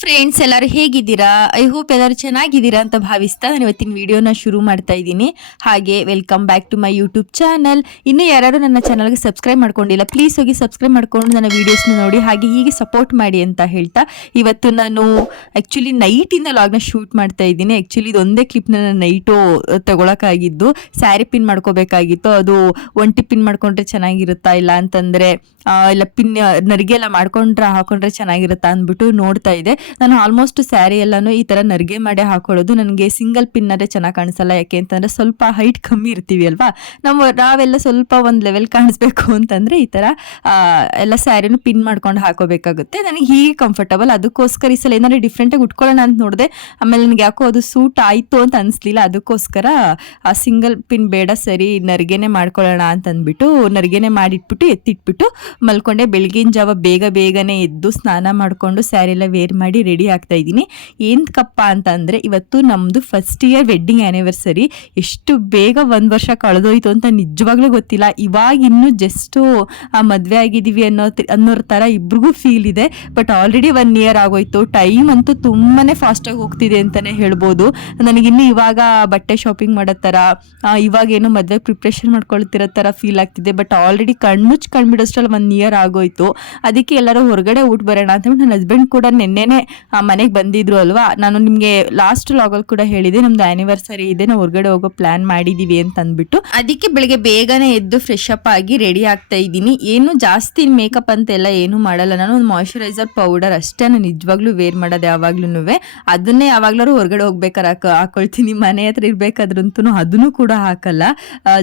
Friends ಎಲ್ಲರೂ ಹೇಗಿದ್ದೀರಾ? I hope ಎಲ್ಲರೂ ಚೆನ್ನಾಗಿದ್ದೀರಾ ಅಂತ ಭಾವಿಸ್ತಾ ನಾನು ಇವತ್ತಿನ ವಿಡಿಯೋನ ಶುರು ಮಾಡ್ತಾ ಇದ್ದೀನಿ. ಹಾಗೆ welcome back to my YouTube channel ಇನ್ನೂ ಯಾರು ನನ್ನ ಚಾನಲ್ಗೆ ಸಬ್ಸ್ಕ್ರೈಬ್ ಮಾಡ್ಕೊಂಡಿಲ್ಲ ಪ್ಲೀಸ್ ಹೋಗಿ ಸಬ್ಸ್ಕ್ರೈಬ್ ಮಾಡ್ಕೊಂಡು ನನ್ನ ವೀಡಿಯೋಸ್ನ ನೋಡಿ, ಹಾಗೆ ಹೀಗೆ ಸಪೋರ್ಟ್ ಮಾಡಿ ಅಂತ ಹೇಳ್ತಾ ಇವತ್ತು ನಾನು ಆ್ಯಕ್ಚುಲಿ ನೈಟಿಂದ ಲಾಗ್ನ ಶೂಟ್ ಮಾಡ್ತಾ ಇದ್ದೀನಿ. ಆ್ಯಕ್ಚುಲಿ ಇದೊಂದೇ ಕ್ಲಿಪ್ನ ನಾನು ನೈಟು ತಗೊಳಕ್ಕಾಗಿದ್ದು. ಸ್ಯಾರಿ ಪಿನ್ ಮಾಡ್ಕೋಬೇಕಾಗಿತ್ತು. ಅದು ಒಂಟಿ ಪಿನ್ ಮಾಡ್ಕೊಂಡ್ರೆ ಚೆನ್ನಾಗಿರುತ್ತಾ ಇಲ್ಲ ಅಂತಂದರೆ ಇಲ್ಲ ಪಿನ್ ನರಿಗೆ ಎಲ್ಲ ಮಾಡ್ಕೊಂಡ್ರೆ ಹಾಕೊಂಡ್ರೆ ಚೆನ್ನಾಗಿರುತ್ತಾ ಅಂದ್ಬಿಟ್ಟು ನೋಡ್ತಾ ಇದ್ದೆ. ನಾನು ಆಲ್ಮೋಸ್ಟ್ ಸ್ಯಾರಿ ಎಲ್ಲಾನು ಈ ತರ ನರಿಗೆ ಮಾಡಿ ಹಾಕೊಳ್ಳೋದು. ನನಗೆ ಸಿಂಗಲ್ ಪಿನ್ನರೇ ಚೆನ್ನಾಗಿ ಕಾಣಿಸಲ್ಲ. ಯಾಕೆ ಅಂತಂದ್ರೆ ಸ್ವಲ್ಪ ಹೈಟ್ ಕಮ್ಮಿ ಇರ್ತೀವಿ ಅಲ್ವಾ? ನಾವು ನಾವೆಲ್ಲ ಸ್ವಲ್ಪ ಒಂದು ಲೆವೆಲ್ ಕಾಣಿಸ್ಬೇಕು ಅಂತಂದ್ರೆ ಈ ಆ, ಎಲ್ಲ ಸ್ಯಾರಿನೂ ಪಿನ್ ಮಾಡ್ಕೊಂಡು ಹಾಕೋಬೇಕಾಗುತ್ತೆ. ನನಗೆ ಹೀಗೆ ಕಂಫರ್ಟಬಲ್ ಅದಕ್ಕೋಸ್ಕರ ಈ ಸಲ ಏನಾದ್ರು ಡಿಫ್ರೆಂಟಾಗಿ ಉಟ್ಕೊಳ್ಳೋಣ ಅಂತ ನೋಡಿದೆ. ಆಮೇಲೆ ನನಗೆ ಯಾಕೋ ಅದು ಸೂಟ್ ಆಯಿತು ಅಂತ ಅನಿಸ್ಲಿಲ್ಲ. ಅದಕ್ಕೋಸ್ಕರ ಆ ಸಿಂಗಲ್ ಪಿನ್ ಬೇಡ ಸರಿ ನರಿಗೆನೆ ಮಾಡ್ಕೊಳ್ಳೋಣ ಅಂತ ಅಂದ್ಬಿಟ್ಟು ನರಿಗೆನೆ ಮಾಡಿಟ್ಬಿಟ್ಟು ಎತ್ತಿಟ್ಬಿಟ್ಟು ಮಲ್ಕೊಂಡೆ. ಬೆಳಗಿನ ಜಾವ ಬೇಗ ಬೇಗನೆ ಎದ್ದು ಸ್ನಾನ ಮಾಡಿಕೊಂಡು ಸ್ಯಾರಿ ಎಲ್ಲ ವೇರ್ ಮಾಡಿ ರೆಡಿ ಆಗ್ತಾ ಇದ್ದೀನಿ. ಏನಕ್ಕಪ್ಪ ಅಂತ ಅಂದರೆ ಇವತ್ತು ನಮ್ಮದು ಫಸ್ಟ್ ಇಯರ್ ವೆಡ್ಡಿಂಗ್ ಆ್ಯನಿವರ್ಸರಿ ಎಷ್ಟು ಬೇಗ ಒಂದು ವರ್ಷ ಕಳೆದೋಯ್ತು ಅಂತ ನಿಜವಾಗ್ಲೂ ಗೊತ್ತಿಲ್ಲ. ಇವಾಗ ಇನ್ನೂ ಜಸ್ಟು ಮದುವೆ ಆಗಿದ್ದೀವಿ ಅನ್ನೋ ಅನ್ನೋರ ಥರ ಇಬ್ರಿಗೂ ಫೀಲ್ ಇದೆ. ಬಟ್ ಆಲ್ರೆಡಿ ಒನ್ ಇಯರ್ ಆಗೋಯ್ತು. ಟೈಮ್ ಅಂತೂ ತುಂಬಾ ಫಾಸ್ಟಾಗಿ ಹೋಗ್ತಿದೆ ಅಂತಲೇ ಹೇಳ್ಬೋದು. ನನಗಿನ್ನು ಇವಾಗ ಬಟ್ಟೆ ಶಾಪಿಂಗ್ ಮಾಡೋ ಥರ ಇವಾಗೇನು ಮದುವೆ ಪ್ರಿಪ್ರೇಷನ್ ಮಾಡ್ಕೊಳ್ತಿರೋ ಥರ ಫೀಲ್ ಆಗ್ತಿದೆ. ಬಟ್ ಆಲ್ರೆಡಿ ಕಣ್ಮುಚ್ಚು ಕಣ್ಬಿಡೋಷ್ಟ್ರಲ್ಲಿ ಒನ್ ಇಯರ್ ಆಗೋಯ್ತು. ಅದಕ್ಕೆ ಎಲ್ಲರೂ ಹೊರಗಡೆ ಊಟ ಬರೋಣ ಅಂತ ನನ್ನ ಹಸ್ಬೆಂಡ್ ಕೂಡ ನಿನ್ನೆನೆ ಮನೆಗೆ ಬಂದಿದ್ರು ಅಲ್ವಾ? ನಾನು ನಿಮಗೆ ಲಾಸ್ಟ್ ಲಾಗಲ್ಲಿ ಕೂಡ ಹೇಳಿದೆ, ನಮ್ದು ಆನಿವರ್ಸರಿ ಇದೆ, ನಾವು ಹೊರಗಡೆ ಹೋಗೋ ಪ್ಲಾನ್ ಮಾಡಿದೀವಿ ಅಂತ ಅಂದ್ಬಿಟ್ಟು. ಅದಕ್ಕೆ ಬೆಳಿಗ್ಗೆ ಬೇಗನೆ ಎದ್ದು ಫ್ರೆಶ್ ಅಪ್ ಆಗಿ ರೆಡಿ ಆಗ್ತಾ ಇದ್ದೀನಿ. ಏನು ಜಾಸ್ತಿ ಮೇಕಪ್ ಅಂತೆಲ್ಲ ಏನು ಮಾಡಲ್ಲ. ನಾನು ಒಂದು ಮಾಯಶ್ಚರೈಸರ್ ಪೌಡರ್ ಅಷ್ಟೇ ನಾನು ನಿಜವಾಗ್ಲೂ ವೇರ್ ಮಾಡೋದು ಯಾವಾಗ್ಲೂ ಅದನ್ನೇ ಯಾವಾಗ್ಲಾರು ಹೊರಗಡೆ ಹೋಗ್ಬೇಕಾರೆ ಹಾಕ, ಹಾಕೊಳ್ತೀನಿ. ಮನೆ ಹತ್ರ ಇರ್ಬೇಕಾದ್ರಂತೂ ಅದನ್ನು ಕೂಡ ಹಾಕಲ್ಲ.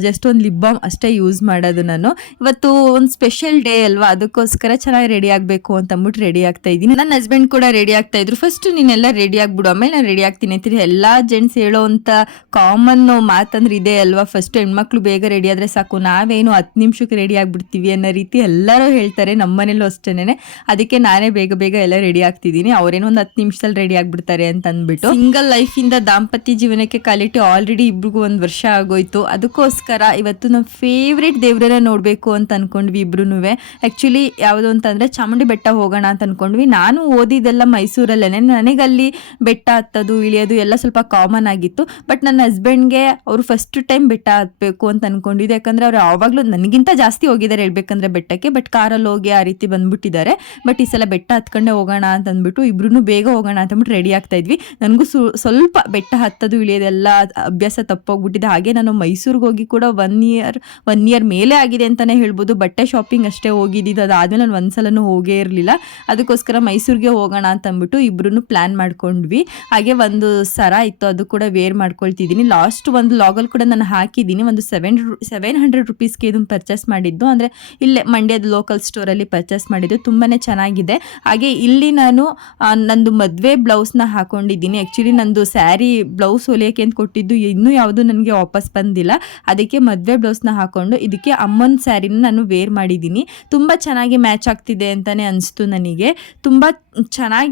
ಜಸ್ಟ್ ಒಂದು ಲಿಪ್ ಬಾಮ್ ಅಷ್ಟೇ ಯೂಸ್ ಮಾಡೋದು ನಾನು. ಇವತ್ತು ಒಂದು ಸ್ಪೆಷಲ್ ಡೇ ಅಲ್ವಾ? ಅದಕ್ಕೋಸ್ಕರ ಚೆನ್ನಾಗಿ ರೆಡಿ ಆಗಬೇಕು ಅಂತ ಅಂದ್ಬಿಟ್ಟು ರೆಡಿ ಆಗ್ತಾ ಇದ್ದೀನಿ. ನನ್ನ ಹಸ್ಬೆಂಡ್ ಕೂಡ ರೆಡಿ ಆಗ್ತಾ ಇದ್ರು. ಫಸ್ಟ್ ನೀನೆಲ್ಲ ರೆಡಿ ಆಗ್ಬಿಡು. ಆಮೇಲೆ ನಾನು ರೆಡಿ ಆಗ್ತೀನಿ ಅಂತೀನಿ ಎಲ್ಲ ಜೆಂಟ್ಸ್ ಹೇಳೋವಂಥ ಕಾಮನ್ ಮಾತಂದ್ರೆ ಇದೆ ಅಲ್ವಾ? ಫಸ್ಟ್ ಹೆಣ್ಮಕ್ಳು ಬೇಗ ರೆಡಿ ಆದ್ರೆ ಸಾಕು. ನಾವೇನು ಹತ್ತು ನಿಮಿಷಕ್ಕೆ ರೆಡಿ ಆಗ್ಬಿಡ್ತೀವಿ ಅನ್ನೋ ರೀತಿ ಎಲ್ಲರೂ ಹೇಳ್ತಾರೆ ನಮ್ಮನೇಲೂ ಅಷ್ಟೇನೆ ಅದಕ್ಕೆ ನಾನೇ ಬೇಗ ಬೇಗ ಎಲ್ಲ ರೆಡಿ ಆಗ್ತಿದ್ದೀನಿ. ಅವ್ರೇನೋ ಒಂದು ಹತ್ತು ನಿಮಿಷದಲ್ಲಿ ರೆಡಿ ಆಗ್ಬಿಡ್ತಾರೆ ಅಂತ ಅಂದ್ಬಿಟ್ಟು ಸಿಂಗಲ್ ಲೈಫಿಂದ ದಾಂಪತ್ಯ ಜೀವನಕ್ಕೆ ಕಾಲಿಟ್ಟು ಆಲ್ರೆಡಿ ಇಬ್ರಿಗೂ ಒಂದು ವರ್ಷ ಆಗೋಯ್ತು. ಅದಕ್ಕೋಸ್ಕರ ಇವತ್ತು ನಮ್ಮ ಫೇವ್ರೇಟ್ ದೇವ್ರನ್ನ ನೋಡಬೇಕು ಅಂತ ಅನ್ಕೊಂಡ್ವಿ ಇಬ್ರು ಆ್ಯಕ್ಚುಲಿ ಯಾವುದು ಅಂತಂದರೆ ಚಾಮುಂಡಿ ಬೆಟ್ಟ ಹೋಗೋಣ ಅಂತ ಅನ್ಕೊಂಡ್ವಿ. ನಾನು ಓದಿದ್ದೆಲ್ಲ ಮೈಸೂರಲ್ಲೇ ನನಗಲ್ಲಿ ಬೆಟ್ಟ ಹತ್ತೋದು, ಇಳಿಯೋದು ಎಲ್ಲ ಸ್ವಲ್ಪ ಕಾಮನ್ ಆಗಿತ್ತು. ಬಟ್ ನನ್ನ ಹಸ್ಬೆಂಡ್ಗೆ ಅವರು ಫಸ್ಟ್ ಟೈಮ್ ಬೆಟ್ಟ ಹತ್ಬೇಕು ಅಂತ ಅನ್ಕೊಂಡಿದ್ದು. ಯಾಕಂದ್ರೆ ಅವ್ರು ಯಾವಾಗಲೂ ನನಗಿಂತ ಜಾಸ್ತಿ ಹೋಗಿದ್ದಾರೆ ಹೇಳ್ಬೇಕಂದ್ರೆ ಬೆಟ್ಟಕ್ಕೆ. ಬಟ್ ಕಾರಲ್ಲಿ ಹೋಗಿ ಆ ರೀತಿ ಬಂದ್ಬಿಟ್ಟಿದ್ದಾರೆ. ಬಟ್ ಈ ಸಲ ಬೆಟ್ಟ ಹತ್ಕೊಂಡೆ ಹೋಗೋಣ ಅಂತ ಅಂದ್ಬಿಟ್ಟು ಇಬ್ರು ಬೇಗ ಹೋಗೋಣ ಅಂತಂದ್ಬಿಟ್ಟು ರೆಡಿ ಆಗ್ತಾ ಇದ್ವಿ. ನನಗೂ ಸ್ವಲ್ಪ ಬೆಟ್ಟ ಹತ್ತೋದು, ಇಳಿಯೋದೆಲ್ಲ ಅಭ್ಯಾಸ ತಪ್ಪೋಗ್ಬಿಟ್ಟಿದೆ. ಹಾಗೆ ನಾನು ಮೈಸೂರಿಗೆ ಹೋಗಿ ಕೂಡ ಒನ್ ಇಯರ್ ಒನ್ ಇಯರ್ ಮೇಲೆ ಆಗಿದೆ ಅಂತಲೇ ಹೇಳ್ಬೋದು. ಬಟ್ಟೆ ಶಾಪಿಂಗ್ ಅಷ್ಟೇ ಹೋಗಿದ್ದಿದ್ದು ಅದಾದಮೇಲೆ ನಾನು ಒಂದ್ಸಲನೂ ಹೋಗೇ ಇರಲಿಲ್ಲ. ಅದಕ್ಕೋಸ್ಕರ ಮೈಸೂರಿಗೆ ಹೋಗೋಣ ಅಂತ ಅಂದ್ಬಿಟ್ಟು ಇಬ್ರು ಪ್ಲ್ಯಾನ್ ಮಾಡ್ಕೊಂಡ್ವಿ. ಹಾಗೆ ಒಂದು ಸರ ಇತ್ತು, ಅದು ಕೂಡ ವೇರ್ ಮಾಡ್ಕೊಳ್ತಿದ್ದೀನಿ. ಲಾಸ್ಟ್ ಒಂದು ಲಾಗಲ್ಲಿ ಕೂಡ ನಾನು ಹಾಕಿದ್ದೀನಿ. ಒಂದು ಸೆವೆನ್ ಸೆವೆನ್ ಹಂಡ್ರೆಡ್ ರುಪೀಸ್ಗೆ ಇದನ್ನು ಪರ್ಚೇಸ್ ಮಾಡಿದ್ದು. ಅಂದರೆ ಇಲ್ಲೇ ಮಂಡ್ಯದ ಲೋಕಲ್ ಸ್ಟೋರಲ್ಲಿ ಪರ್ಚೇಸ್ ಮಾಡಿದ್ದು. ತುಂಬಾ ಚೆನ್ನಾಗಿದೆ. ಹಾಗೆ ಇಲ್ಲಿ ನಾನು ನಂದು ಮದುವೆ ಬ್ಲೌಸ್ನ ಹಾಕೊಂಡಿದ್ದೀನಿ. ಆ್ಯಕ್ಚುಲಿ ನಂದು ಸ್ಯಾರಿ ಬ್ಲೌಸ್ ಹೊಲಿಯೋಕೆ ಅಂತ ಕೊಟ್ಟಿದ್ದು. ಇನ್ನೂ ಯಾವುದು ನನಗೆ ವಾಪಸ್ ಬಂದಿಲ್ಲ. ಅದಕ್ಕೆ ಮದುವೆ ಬ್ಲೌಸ್ನ ಹಾಕೊಂಡು ಇದಕ್ಕೆ ಅಮ್ಮನ ಸ್ಯಾರಿನ ನಾನು ವೇರ್ ಮಾಡಿದ್ದೀನಿ. ತುಂಬ ಚೆನ್ನಾಗಿ ಮ್ಯಾಚ್ ಆಗ್ತಿದೆ ಅಂತಲೇ ಅನಿಸ್ತು ನನಗೆ. ತುಂಬ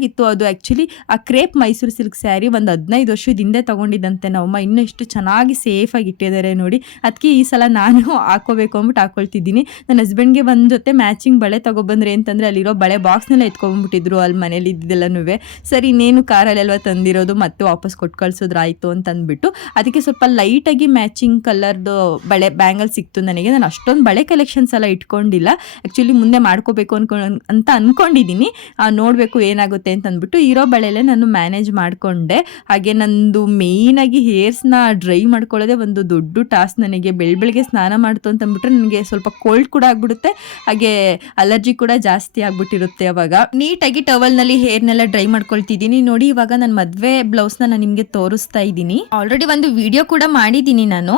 ಚೆನ್ನಾಗಿತ್ತು ಅದು ಆ್ಯಕ್ಚುಲಿ ಆ ಕ್ರೇಪ್ ಮೈಸೂರು ಸಿಲ್ಕ್ ಸ್ಯಾರಿ ಒಂದು ಹದಿನೈದು ವರ್ಷದ ಹಿಂದೆ ತೊಗೊಂಡಿದ್ದಂತೆ ನಮ್ಮಮ್ಮ ಇನ್ನೂ ಎಷ್ಟು ಚೆನ್ನಾಗಿ ಸೇಫಾಗಿ ಇಟ್ಟಿದ್ದಾರೆ ನೋಡಿ. ಅದಕ್ಕೆ ಈ ಸಲ ನಾನು ಹಾಕೋಬೇಕು ಅಂದ್ಬಿಟ್ಟು ಹಾಕೊಳ್ತಿದ್ದೀನಿ. ನನ್ನ ಹಸ್ಬೆಂಡ್ಗೆ ಒಂದು ಜೊತೆ ಮ್ಯಾಚಿಂಗ್ ಬಳೆ ತೊಗೊಬಂದ್ರೆ ಅಂತಂದರೆ ಅಲ್ಲಿರೋ ಬಳೆ ಬಾಕ್ಸ್ನೆಲ್ಲ ಎತ್ಕೊಂಡ್ಬಿಟ್ಟಿದ್ರು ಅಲ್ಲಿ ಮನೇಲಿ ಇದ್ದಿದ್ದೆಲ್ಲನೂ ಸರಿ, ಇನ್ನೇನು ಕಾರಲ್ಲೆಲ್ವ ತಂದಿರೋದು ಮತ್ತೆ ವಾಪಸ್ ಕೊಟ್ಟು ಕಳ್ಸೋದ್ರಾಯಿತು ಅಂತಂದ್ಬಿಟ್ಟು ಅದಕ್ಕೆ ಸ್ವಲ್ಪ ಲೈಟಾಗಿ ಮ್ಯಾಚಿಂಗ್ ಕಲರ್ದು ಬಳೆ ಬ್ಯಾಂಗಲ್ ಸಿಕ್ತು ನನಗೆ. ನಾನು ಅಷ್ಟೊಂದು ಬಳೆ ಕಲೆಕ್ಷನ್ಸ್ ಎಲ್ಲ ಇಟ್ಕೊಂಡಿಲ್ಲ. ಆ್ಯಕ್ಚುಲಿ ಮುಂದೆ ಮಾಡ್ಕೋಬೇಕು ಅನ್ಕೊಂಡು ಅಂತ ಅಂದ್ಕೊಂಡಿದ್ದೀನಿ ನೋಡಬೇಕು ಏನಾಗುತ್ತೆ ಅಂತ ಅಂದ್ಬಿಟ್ಟು ಇರೋ ಬಳೆಲೆ ನಾನು ಮ್ಯಾನೇಜ್ ಮಾಡಿಕೊಂಡೆ. ಹಾಗೆ ನಂದು ಮೇಯ್ನಾಗಿ ಹೇರ್ಸ್ನ ಡ್ರೈ ಮಾಡ್ಕೊಳ್ಳೋದೇ ಒಂದು ದೊಡ್ಡ ಟಾಸ್ಕ್ ನನಗೆ. ಬೆಳ್ ಬೆಳಗ್ಗೆ ಸ್ನಾನ ಮಾಡ್ತು ಅಂತ ಅಂದ್ಬಿಟ್ರೆ ನನಗೆ ಸ್ವಲ್ಪ ಕೋಲ್ಡ್ ಕೂಡ ಆಗ್ಬಿಡುತ್ತೆ. ಹಾಗೆ ಅಲರ್ಜಿ ಕೂಡ ಜಾಸ್ತಿ ಆಗ್ಬಿಟ್ಟಿರುತ್ತೆ ಅವಾಗ. ನೀಟಾಗಿ ಟವಲ್ನಲ್ಲಿ ಹೇರ್ನೆಲ್ಲ ಡ್ರೈ ಮಾಡ್ಕೊಳ್ತಿದ್ದೀನಿ. ನೋಡಿ ಇವಾಗ ನನ್ನ ಮದುವೆ ಬ್ಲೌಸ್ನ ನಾನು ನಿಮಗೆ ತೋರಿಸ್ತಾ ಇದ್ದೀನಿ. ಆಲ್ರೆಡಿ ಒಂದು ವಿಡಿಯೋ ಕೂಡ ಮಾಡಿದ್ದೀನಿ ನಾನು.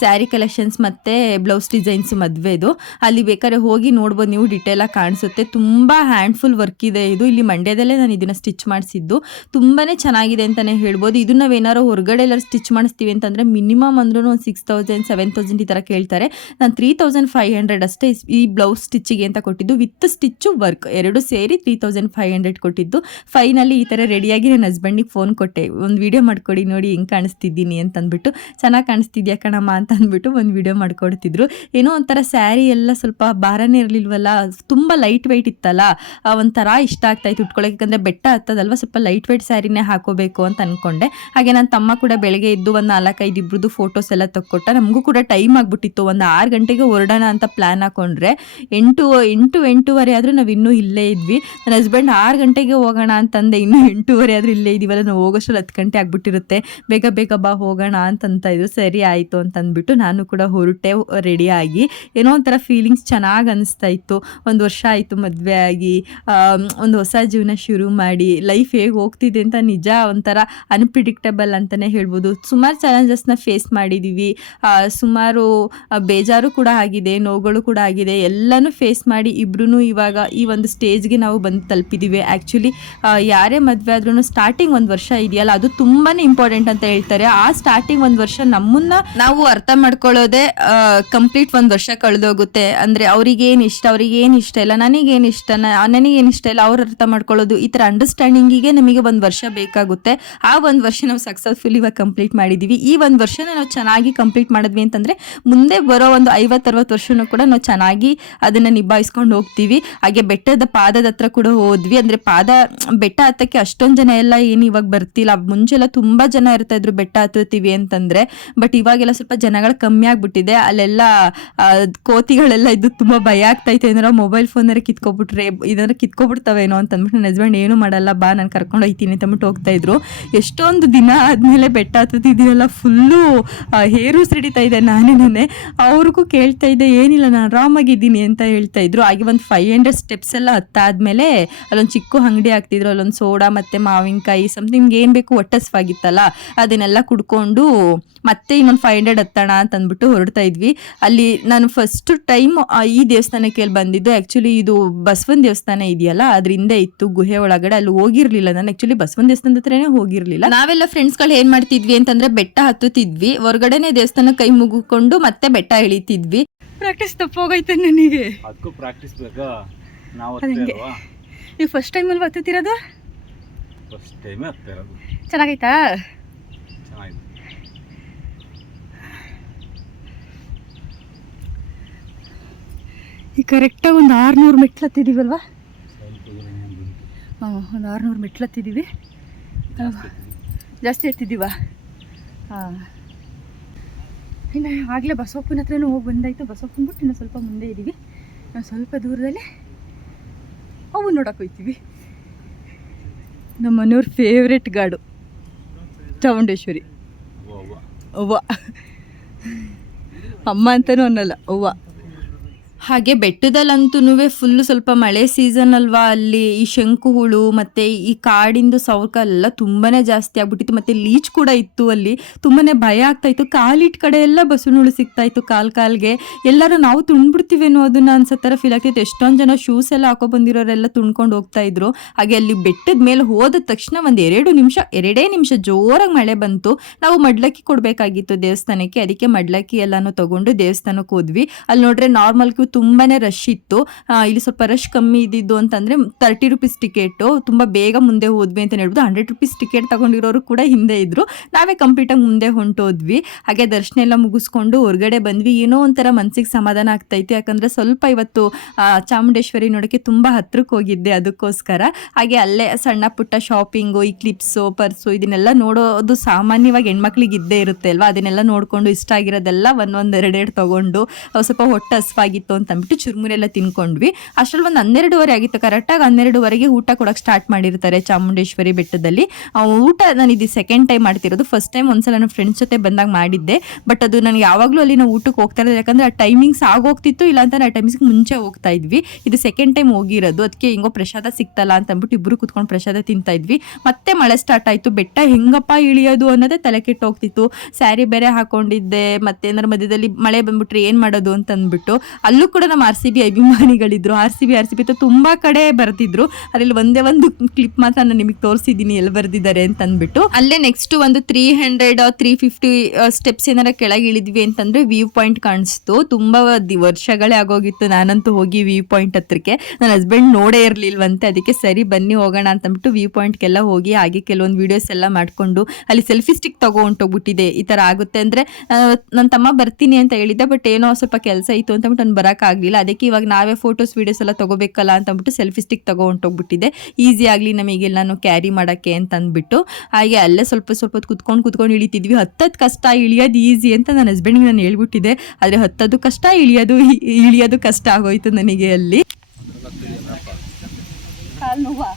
ಸ್ಯಾರಿ ಕಲೆಕ್ಷನ್ಸ್ ಮತ್ತೆ ಬ್ಲೌಸ್ ಡಿಸೈನ್ಸ್ ಮದುವೆದು. ಅಲ್ಲಿ ಬೇಕಾದ್ರೆ ಹೋಗಿ ನೋಡ್ಬೋದು. ನೀವು ಡಿಟೇಲ್ ಆಗಿ ಕಾಣಿಸುತ್ತೆ. ತುಂಬಾ ಹ್ಯಾಂಡ್ಫುಲ್ ವರ್ಕ್ ಇದೆ ಇದು. ಇಲ್ಲಿ ಮಂಡ್ಯದಲ್ಲೇ ನಾನು ಇದನ್ನ ಸ್ಟಿಚ್ ಮಾಡಿಸಿದ್ದು ತುಂಬಾನೇ ಚೆನ್ನಾಗಿದೆ ಅಂತಲೇ ಹೇಳ್ಬೋದು. ಇದನ್ನ ನಾವೇನಾರು ಹೊರಗಡೆ ಎಲ್ಲರೂ ಸ್ಟಿಚ್ ಮಾಡಿಸ್ತೀವಿ ಅಂತಂದರೆ ಮಿನಿಮಮ್ ಅಂದ್ರೂ ಒಂದು ಸಿಕ್ಸ್ ತೌಸಂಡ್ ಸೆವೆನ್ ತೌಸಂಡ್ ಈ ಥರ ಕೇಳ್ತಾರೆ. ನಾನು ತ್ರೀ ತೌಸಂಡ್ ಫೈವ್ ಹಂಡ್ರೆಡ್ ಅಷ್ಟೇ ಈ ಬ್ಲೌಸ್ ಸ್ಟಿಚ್ಚಿಗೆ ಅಂತ ಕೊಟ್ಟಿದ್ದು. ವಿತ್ ಸ್ಟಿಚ್ಚು ವರ್ಕ್ ಎರಡು ಸೇರಿ ತ್ರೀ ತೌಸಂಡ್ ಫೈವ್ ಹಂಡ್ರೆಡ್ ಕೊಟ್ಟಿದ್ದು. ಫೈನಲಿ ಈ ಥರ ರೆಡಿಯಾಗಿ ನನ್ನ ಹಸ್ಬೆಂಡಿಗೆ ಫೋನ್ ಕೊಟ್ಟೆ. ಒಂದು ವೀಡಿಯೋ ಮಾಡ್ಕೊಡಿ ನೋಡಿ ಹೆಂಗೆ ಕಾಣಿಸ್ತಿದ್ದೀನಿ ಅಂತ ಅಂದ್ಬಿಟ್ಟು ಚೆನ್ನಾಗಿ ಕಾಣಿಸ್ತಿದ್ಯಾ ಕಣಮ್ಮ ಅಂತ ಅಂದ್ಬಿಟ್ಟು ಒಂದು ವೀಡಿಯೋ ಮಾಡ್ಕೊಡ್ತಿದ್ರು. ಏನೋ ಒಂಥರ ಸ್ಯಾರಿ ಎಲ್ಲ ಸ್ವಲ್ಪ ಭಾರನೇ ಇರಲಿಲ್ವಲ್ಲ? ತುಂಬ ಲೈಟ್ ವೆಯ್ಟ್ ಇತ್ತಲ್ಲ ಒಂಥರ ಇಷ್ಟ ಆಗ್ತಾಯಿತ್ತು ಉಟ್ಕೊಳ್ಳೋಕೆ ಯಾಕಂದರೆ ಬೆಟ್ಟ ಹತ್ತದಲ್ವ? ಸ್ವಲ್ಪ ಲೈಟ್ ವೇಟ್ ಸ್ಯಾರಿನೇ ಹಾಕೋಬೇಕು ಅಂತ ಅನ್ಕೊಂಡೆ. ಹಾಗೆ ನನ್ನ ತಮ್ಮ ಕೂಡ ಬೆಳಗ್ಗೆ ಇದ್ದು ಒಂದು ನಾಲ್ಕೈದು ಇಬ್ಬರದ್ದು ಫೋಟೋಸ್ ಎಲ್ಲ ತಕ್ಕೊಟ್ಟ. ನಮಗೂ ಕೂಡ ಟೈಮ್ ಆಗಿಬಿಟ್ಟಿತ್ತು. ಒಂದು ಆರು ಗಂಟೆಗೆ ಹೊರಡೋಣ ಅಂತ ಪ್ಲ್ಯಾನ್ ಹಾಕೊಂಡ್ರೆ ಎಂಟು ಎಂಟು, ಎಂಟೂವರೆ ಆದರೂ ನಾವು ಇನ್ನೂ ಇಲ್ಲೇ ಇದ್ವಿ. ನನ್ನ ಹಸ್ಬೆಂಡ್ ಆರು ಗಂಟೆಗೆ ಹೋಗೋಣ ಅಂತಂದೆ. ಇನ್ನೂ ಎಂಟೂವರೆ ಆದರೂ ಇಲ್ಲೇ ಇದೀವಲ್ಲ. ನಾವು ಹೋಗೋಷ್ಟ್ರಲ್ಲಿ ಹತ್ತು ಗಂಟೆ ಆಗಿಬಿಟ್ಟಿರುತ್ತೆ. ಬೇಗ ಬೇಗ ಬಾ, ಹೋಗೋಣ ಅಂತಂತ ಇದ್ರು. ಸರಿ ಆಯಿತು ಅಂತ ಅಂದ್ಬಿಟ್ಟು ನಾನು ಕೂಡ ಹೊರಟೆ ರೆಡಿಯಾಗಿ ಏನೋ ಒಂಥರ ಫೀಲಿಂಗ್ಸ್ ಚೆನ್ನಾಗಿ ಅನಿಸ್ತಾ ಇತ್ತು. ಒಂದು ವರ್ಷ ಆಯಿತು ಮದುವೆ ಆಗಿ. ಒಂದು ಹೊಸ ಜೀವನ ಶುರು ಮಾಡಿ ಲೈಫ್ ಹೇಗೆ ಹೋಗ್ತಿದೆ ಅಂತ ನಿಜ ಒಂಥರ ಅನ್ಪ್ರಿಡಿಕ್ಟಬಲ್ ಅಂತಲೇ ಹೇಳ್ಬೋದು. ಸುಮಾರು ಚಾಲೆಂಜಸ್ನ ಫೇಸ್ ಮಾಡಿದ್ದೀವಿ ಸುಮಾರು ಬೇಜಾರು ಕೂಡ ಆಗಿದೆ, ನೋವುಗಳು ಕೂಡ ಆಗಿದೆ. ಎಲ್ಲನೂ ಫೇಸ್ ಮಾಡಿ ಇಬ್ರೂ ಇವಾಗ ಈ ಒಂದು ಸ್ಟೇಜ್ಗೆ ನಾವು ಬಂದು ತಲುಪಿದ್ದೀವಿ ಆ್ಯಕ್ಚುಲಿ ಯಾರೇ ಮದುವೆ ಆದ್ರೂ ಸ್ಟಾರ್ಟಿಂಗ್ ಒಂದು ವರ್ಷ ಇದೆಯಲ್ಲ, ಅದು ತುಂಬಾ ಇಂಪಾರ್ಟೆಂಟ್ ಅಂತ ಹೇಳ್ತಾರೆ. ಆ ಸ್ಟಾರ್ಟಿಂಗ್ ಒಂದು ವರ್ಷ ನಮ್ಮನ್ನ ನಾವು ಅರ್ಥ ಮಾಡ್ಕೊಳ್ಳೋದೆ ಕಂಪ್ಲೀಟ್ ಒಂದು ವರ್ಷ ಕಳೆದೋಗುತ್ತೆ. ಅಂದರೆ ಅವ್ರಿಗೇನು ಇಷ್ಟ ಅವ್ರಿಗೇನು ಇಷ್ಟ ಇಲ್ಲ, ನನಗೇನು ಇಷ್ಟ ನನಗೇನು ಇಷ್ಟ ಇಲ್ಲ, ಅವ್ರು ಅರ್ಥ ಮಾಡ್ಕೊಳ್ಳೋದು ಈ ಥರ ಅಂಡರ್ಸ್ಟ್ಯಾಂಡಿಂಗಿಗೆ ನಮಗೆ ಒಂದು ವರ್ಷ ಬೇಕಾಗುತ್ತೆ. ಆ ಒಂದು ವರ್ಷ ನಾವು ಸಕ್ಸಸ್ಫುಲ್ ಇವಾಗ ಕಂಪ್ಲೀಟ್ ಮಾಡಿದ್ದೀವಿ ಈ ಒಂದು ವರ್ಷನ ನಾವು ಚೆನ್ನಾಗಿ ಕಂಪ್ಲೀಟ್ ಮಾಡಿದ್ವಿ ಅಂತಂದರೆ ಮುಂದೆ ಬರೋ ಒಂದು ಐವತ್ತರವತ್ತು ವರ್ಷನೂ ಕೂಡ ನಾವು ಚೆನ್ನಾಗಿ ಅದನ್ನು ನಿಭಾಯಿಸ್ಕೊಂಡು ಹೋಗ್ತೀವಿ. ಹಾಗೆ ಬೆಟ್ಟದ ಪಾದದ ಹತ್ರ ಕೂಡ ಹೋದ್ವಿ. ಅಂದರೆ ಪಾದ, ಬೆಟ್ಟ ಹತ್ತಕ್ಕೆ ಅಷ್ಟೊಂದು ಜನ ಎಲ್ಲ ಏನು ಇವಾಗ ಬರ್ತಿಲ್ಲ. ಮುಂಚೆಲ್ಲ ತುಂಬ ಜನ ಇರ್ತಾ ಇದ್ರು ಬೆಟ್ಟ ಹತ್ತುತ್ತೀವಿ ಅಂತಂದರೆ. ಬಟ್ ಇವಾಗೆಲ್ಲ ಸ್ವಲ್ಪ ಜನಗಳು ಕಮ್ಮಿ ಆಗಿಬಿಟ್ಟಿದೆ. ಅಲ್ಲೆಲ್ಲ ಕೋತಿಗಳೆಲ್ಲ ಇದ್ದು ತುಂಬ ಭಯ ಆಗ್ತೈತೆ ಏನಾರ ಮೊಬೈಲ್ ಫೋನಾರ ಕಿತ್ಕೊಬಿಟ್ರೆ, ಇದನ್ನ ಕಿತ್ಕೊಬಿಡ್ತಾವೇನೋ ಅಂತ ಅಂದ್ಬಿಟ್ಟು ನನ್ನ ಹಸ್ಬೆಂಡ್ ಏನು ಮಾಡಲ್ಲ, ಬಾ, ನಾನು ಕರ್ಕೊಂಡು ಹೋಗ್ತೀನಿ ಅಂತ ಅಂದ್ಬಿಟ್ಟು ಹೋಗ್ತಾ ಇದ್ರು. ಎಷ್ಟೊಂದು ದಿನ ಆದ್ಮೇಲೆ ಬೆಟ್ಟ ಹತ್ತಿದ್ದೀನಲ್ಲ ಫುಲ್ಲು ಹೇರು ಸಿಡಿತಾ ಇದೆ ನಾನೇನೇ ಅವ್ರಿಗೂ ಕೇಳ್ತಾ ಇದ್ದೆ, ಏನಿಲ್ಲ, ನಾನು ಆರಾಮಾಗಿದ್ದೀನಿ ಅಂತ ಹೇಳ್ತಾ ಇದ್ರು. ಹಾಗೆ ಒಂದು ಫೈವ್ ಹಂಡ್ರೆಡ್ ಸ್ಟೆಪ್ಸ್ ಎಲ್ಲ ಹತ್ತಾದ್ಮೇಲೆ ಅಲ್ಲೊಂದು ಚಿಕ್ಕ ಅಂಗಡಿ ಹಾಕ್ತಿದ್ರು, ಅಲ್ಲೊಂದು ಸೋಡಾ ಮತ್ತು ಮಾವಿನಕಾಯಿ ಸಮಥಿಂಗ್ ಏನು ಬೇಕು ಒಟ್ಟಸ್ವಾಗಿತ್ತಲ್ಲ, ಅದನ್ನೆಲ್ಲ ಕುಡ್ಕೊಂಡು ಮತ್ತೆ ಇನ್ನೊಂದು ಫೈವ್ ಹಂಡ್ರೆಡ್ ಹತ್ತೋಣ ಅಂತ ಅಂದ್ಬಿಟ್ಟು ಹೊರಡ್ತಾ ಇದ್ವಿ. ಅಲ್ಲಿ ನಾನು ಫಸ್ಟ್ ಟೈಮ್ ಈ ದೇವಸ್ಥಾನಕ್ಕೆ ಬಂದಿದ್ದು. ಆ್ಯಕ್ಚುಲಿ ಇದು ಬಸವನ ದೇವಸ್ಥಾನ ಇದೆಯಲ್ಲ, ಅದರಿಂದ ಇತ್ತು, ಗುಹೆ ಒಳಗಡೆ ಅಲ್ಲಿ ಹೋಗಿರ್ಲಿಲ್ಲ. ನಾನು ಆಕ್ಚುಲಿ ಬಸವನ ದೇವಸ್ಥಾನದ ಹತ್ರನೇ ಹೋಗಿರ್ಲಿಲ್ಲ. ನಾವೆಲ್ಲ ಫ್ರೆಂಡ್ಸ್ಗಳು ಏನ್ ಮಾಡ್ತಿದ್ವಿ ಅಂತಂದ್ರೆ ಬೆಟ್ಟ ಹತ್ತುತ್ತಿದ್ವಿ. ಹೊರಗಡೆನೆ ದೇವಸ್ಥಾನ ಕೈ ಮುಗಿಕೊಂಡು ಮತ್ತೆ ಬೆಟ್ಟ ಇಳಿತಿದ್ವಿ. ಪ್ರಾಕ್ಟೀಸ್ ತಪ್ಪೋಗೈತೆ ನನಗೆ. ಅದಕ್ಕೂ ಪ್ರಾಕ್ಟೀಸ್ ಬೇಕಾ? ನಾವು ನೀವು ಫಸ್ಟ್ ಟೈಮ್ ಅಲ್ಲಿ ಹತ್ತುತ್ತಿರೋದು? First time ಹತ್ತಿರೋದು. ಚೆನ್ನಾಗೈತಾ? ಚೆನ್ನಾಗಿದೆ. ಈಗ ಕರೆಕ್ಟಾಗಿ ಒಂದು ಆರುನೂರು ಮೆಟ್ಲು ಹತ್ತಿದ್ದೀವಲ್ವಾ ಸ್ವಲ್ಪ ದೂರ ಇನ್ನೊಂದು ಉಂಟು. ಹಾಂ ಒಂದು ಆರುನೂರು ಮೆಟ್ಲು ಹತ್ತಿದ್ದೀವಿ. ಜಾಸ್ತಿ ಹತ್ತಿದ್ದೀವ? ಹಾಂ ಇನ್ನು ಆಗಲೇ ಬಸವಪ್ಪನ ಹತ್ರನೂ ಹೋಗಿ ಬಂದಾಯಿತು. ಬಸವಪ್ಪನ ಬಿಟ್ಟು ಇನ್ನು ಸ್ವಲ್ಪ ಮುಂದೆ ಇದ್ದೀವಿ. ನಾವು ಸ್ವಲ್ಪ ದೂರದಲ್ಲಿ ಅವು ನೋಡೋಕೆ ಹೋಗ್ತೀವಿ ನಮ್ಮ ಮನೆಯವ್ರ ಫೇವ್ರೆಟ್ ಗಾಡು ಚಾಮುಂಡೇಶ್ವರಿ. ಅವ್ವ. ಅಮ್ಮ ಅಂತಲೂ ಅನ್ನಲ್ಲ ಅವ್ವ. ಹಾಗೆ ಬೆಟ್ಟದಲ್ಲಂತೂ ಫುಲ್ಲು ಸ್ವಲ್ಪ ಮಳೆ ಸೀಸನ್ ಅಲ್ವಾ? ಅಲ್ಲಿ ಈ ಶಂಕು ಹುಳು ಮತ್ತು ಈ ಕಾಡಿಂದು ಸೌಕಲ್ಲ ತುಂಬಾ ಜಾಸ್ತಿ ಆಗ್ಬಿಟ್ಟಿತ್ತು. ಮತ್ತೆ ಲೀಚ್ ಕೂಡ ಇತ್ತು ಅಲ್ಲಿ. ತುಂಬಾ ಭಯ ಆಗ್ತಾ ಇತ್ತು. ಕಾಲಿಟ್ ಕಡೆ ಎಲ್ಲ ಬಸವನ ಹುಳು ಸಿಗ್ತಾ ಇತ್ತು ಕಾಲ್ ಕಾಲ್ಗೆ. ಎಲ್ಲರೂ ನಾವು ತುಂಡ್ಬಿಡ್ತೀವೇನೋ ಅದನ್ನ ಅನ್ಸೋ ಥರ ಫೀಲ್ ಆಗ್ತಿತ್ತು. ಎಷ್ಟೊಂದು ಜನ ಶೂಸ್ ಎಲ್ಲ ಹಾಕೋ ಬಂದಿರೋರೆಲ್ಲ ತುಂಡ್ಕೊಂಡು ಹೋಗ್ತಾ ಇದ್ರು. ಹಾಗೆ ಅಲ್ಲಿ ಬೆಟ್ಟದ ಮೇಲೆ ಹೋದ ತಕ್ಷಣ ಒಂದು ಎರಡು ನಿಮಿಷ, ಎರಡೇ ನಿಮಿಷ ಜೋರಾಗಿ ಮಳೆ ಬಂತು. ನಾವು ಮಡ್ಲಕ್ಕಿ ಕೊಡಬೇಕಾಗಿತ್ತು ದೇವಸ್ಥಾನಕ್ಕೆ. ಅದಕ್ಕೆ ಮಡ್ಲಕ್ಕಿ ಎಲ್ಲಾನು ತಗೊಂಡು ದೇವಸ್ಥಾನಕ್ಕೆ ಹೋದ್ವಿ. ಅಲ್ಲಿ ನೋಡ್ರೆ ನಾರ್ಮಲ್ ತುಂಬಾನೇ ರಶ್ ಇತ್ತು. ಇಲ್ಲಿ ಸ್ವಲ್ಪ ರಶ್ ಕಮ್ಮಿ ಇದ್ದಿದ್ದು ಅಂತಂದ್ರೆ ತರ್ಟಿ ರುಪೀಸ್ ಟಿಕೆಟು ತುಂಬ ಬೇಗ ಮುಂದೆ ಹೋದ್ವಿ ಅಂತ ಹೇಳ್ಬೋದು. ಹಂಡ್ರೆಡ್ ರುಪೀಸ್ ಟಿಕೆಟ್ ತಗೊಂಡಿರೋರು ಕೂಡ ಹಿಂದೆ ಇದ್ರು. ನಾವೇ ಕಂಪ್ಲೀಟಾಗಿ ಮುಂದೆ ಹೊಂಟೋದ್ವಿ. ಹಾಗೆ ದರ್ಶನ ಎಲ್ಲ ಮುಗಿಸ್ಕೊಂಡು ಹೊರಗಡೆ ಬಂದ್ವಿ. ಏನೋ ಒಂಥರ ಮನ್ಸಿಗೆ ಸಮಾಧಾನ ಆಗ್ತೈತಿ. ಯಾಕಂದ್ರೆ ಸ್ವಲ್ಪ ಇವತ್ತು ಚಾಮುಂಡೇಶ್ವರಿ ನೋಡೋಕ್ಕೆ ತುಂಬ ಹತ್ರಕ್ಕೆ ಹೋಗಿದ್ದೆ ಅದಕ್ಕೋಸ್ಕರ. ಹಾಗೆ ಅಲ್ಲೇ ಸಣ್ಣ ಪುಟ್ಟ ಶಾಪಿಂಗು ಈ ಕ್ಲಿಪ್ಸು ಪರ್ಸು ಇದನ್ನೆಲ್ಲ ನೋಡೋದು ಸಾಮಾನ್ಯವಾಗಿ ಹೆಣ್ಮಕ್ಳಿಗೆ ಇದ್ದೇ ಇರುತ್ತೆ ಅಲ್ವಾ? ಅದನ್ನೆಲ್ಲ ನೋಡಿಕೊಂಡು ಇಷ್ಟ ಆಗಿರೋದೆಲ್ಲ ಒಂದೊಂದು ಎರಡೆರಡು ತೊಗೊಂಡು, ಸ್ವಲ್ಪ ಹೊಟ್ಟೆ ಹಸ್ವಾಗಿತ್ತು ಅಂತ ಅಂದ್ಬಿಟ್ಟು ಚುರುಮುರಿ ಎಲ್ಲ ತಿನ್ಕೊಂಡ್ವಿ. ಅಷ್ಟರಲ್ಲಿ ಒಂದು ಹನ್ನೆರಡುವರೆ ಆಗಿತ್ತು. ಕರೆಕ್ಟಾಗಿ ಹನ್ನೆರಡುವರೆಗೆ ಊಟ ಕೊಡೋಕೆ ಸ್ಟಾರ್ಟ್ ಮಾಡಿರ್ತಾರೆ ಚಾಮುಂಡೇಶ್ವರಿ ಬೆಟ್ಟದಲ್ಲಿ. ಊಟ ನಾನು ಇದು ಸೆಕೆಂಡ್ ಟೈಮ್ ಮಾಡ್ತಿರೋದು. ಫಸ್ಟ್ ಟೈಮ್ ಒಂದ್ಸಲ ನನ್ನ ಫ್ರೆಂಡ್ಸ್ ಜೊತೆ ಬಂದಾಗ ಮಾಡಿದ್ದೆ. ಬಟ್ ಅದು ನನಗೆ ಯಾವಾಗಲೂ ಅಲ್ಲಿ ನಾವು ಊಟಕ್ಕೆ ಹೋಗ್ತಾ ಇರೋದು ಯಾಕಂದ್ರೆ ಆ ಟೈಮಿಂಗ್ಸ್ ಆಗೋಗ್ತಿತ್ತು. ಇಲ್ಲ ಅಂತ ಆ ಟೈಮಿಂಗ್ಸ್ ಮುಂಚೆ ಹೋಗ್ತಾ ಇದ್ವಿ. ಇದು ಸೆಕೆಂಡ್ ಟೈಮ್ ಹೋಗಿರೋದು. ಅದಕ್ಕೆ ಹಿಂಗೋ ಪ್ರಸಾದ ಸಿಕ್ತಲ್ಲ ಅಂತ ಅಂದ್ಬಿಟ್ಟು ಇಬ್ಬರು ಕುತ್ಕೊಂಡು ಪ್ರಸಾದ ತಿಂತಾ ಇದ್ವಿ. ಮತ್ತೆ ಮಳೆ ಸ್ಟಾರ್ಟ್ ಆಯಿತು. ಬೆಟ್ಟ ಹೆಂಗಪ್ಪ ಇಳಿಯೋದು ಅನ್ನೋದೇ ತಲೆ ಕೆಟ್ಟು ಹೋಗ್ತಿತ್ತು. ಸ್ಯಾರಿ ಬೇರೆ ಹಾಕೊಂಡಿದ್ದೆ. ಮತ್ತೆ ಏನಾರ ಮಧ್ಯದಲ್ಲಿ ಮಳೆ ಬಂದ್ಬಿಟ್ರೆ ಏನು ಮಾಡೋದು ಅಂತ ಅಂದ್ಬಿಟ್ಟು. ಅಲ್ಲೂ ಕೂಡ ನಮ್ಮ R C B ಅಭಿಮಾನಿಗಳಿದ್ರು. R C B, R C B ತುಂಬ ಕಡೆ ಬರ್ತಿದ್ರು ಅದ್ರಲ್ಲಿ ಒಂದೇ ಒಂದು ಕ್ಲಿಪ್ ಮಾತ್ರ ನಾನು ನಿಮಗೆ ತೋರಿಸಿದ್ದೀನಿ ಎಲ್ಲಿ ಬರ್ದಿದ್ದಾರೆ ಅಂತ ಅಂದ್ಬಿಟ್ಟು ಅಲ್ಲೇ ನೆಕ್ಸ್ಟ್ ಒಂದು three hundred three fifty steps ಏನಾರ ಕೆಳಗೆ ಇಳಿದ್ವಿ ಅಂತಂದ್ರೆ ವ್ಯೂ ಪಾಯಿಂಟ್ ಕಾಣಿಸ್ತು. ತುಂಬಾ ವರ್ಷಗಳೇ ಆಗೋಗಿತ್ತು ನಾನಂತೂ ಹೋಗಿ ವ್ಯೂ ಪಾಯಿಂಟ್ ಹತ್ರಕ್ಕೆ. ನನ್ನ ಹಸ್ಬೆಂಡ್ ನೋಡೇ ಇರ್ಲಿಲ್ವಂತೆ, ಅದಕ್ಕೆ ಸರಿ ಬನ್ನಿ ಹೋಗೋಣ ಅಂತ ಅಂದ್ಬಿಟ್ಟು ವ್ಯೂ ಪಾಯಿಂಟ್ಗೆಲ್ಲ ಹೋಗಿ ಹಾಗೆ ಕೆಲವೊಂದು ವಿಡಿಯೋಸ್ ಎಲ್ಲ ಮಾಡ್ಕೊಂಡು ಅಲ್ಲಿ ಸೆಲ್ಫಿ ಸ್ಟಿಕ್ ತಗೋ ಹೊಂಟೋಗ್ಬಿಟ್ಟಿದೆ. ಈ ತರ ಆಗುತ್ತೆ ಅಂದ್ರೆ ನನ್ನ ತಮ್ಮ ಬರ್ತೀನಿ ಅಂತ ಹೇಳಿದ್ದೆ ಬಟ್ ಏನೋ ಸ್ವಲ್ಪ ಕೆಲಸ ಇತ್ತು ಅಂತ ಅಂದ್ಬಿಟ್ಟು ಅವ್ನು ಮಾಡೋಕ್ಕಾಗಲಿಲ್ಲ. ಅದಕ್ಕೆ ಇವಾಗ ನಾವೇ ಫೋಟೋಸ್ ವೀಡಿಯೋಸ್ ಎಲ್ಲ ತೊಗೋಬೇಕಲ್ಲ ಅಂತ ಅಂದ್ಬಿಟ್ಟು ಸೆಲ್ಫಿ ಸ್ಟಿಕ್ ತೊಗೊಂಡೋಗ್ಬಿಟ್ಟಿದ್ದೆ ಈಸಿ ಆಗಲಿ ನಮಗೆಲ್ಲಾನು ಕ್ಯಾರಿ ಮಾಡೋಕ್ಕೆ ಅಂತ ಅಂದ್ಬಿಟ್ಟು ಹಾಗೆ ಅಲ್ಲೇ ಸ್ವಲ್ಪ ಸ್ವಲ್ಪ ಹೊತ್ತು ಕುತ್ಕೊಂಡು ಕುತ್ಕೊಂಡು ಇಳಿತಿದ್ವಿ. ಹತ್ತತ್ತು ಕಷ್ಟ ಇಳಿಯೋದು ಈಸಿ ಅಂತ ನನ್ನ ಹಸ್ಬೆಂಡಿಗೆ ನಾನು ಹೇಳ್ಬಿಟ್ಟಿದೆ ಆದರೆ ಹತ್ತದು ಕಷ್ಟ ಇಳಿಯೋದು ಇಳಿಯೋದು ಕಷ್ಟ ಆಗೋಯ್ತು ನನಗೆ ಅಲ್ಲಿ. ಕಾಲು ನೋವಾ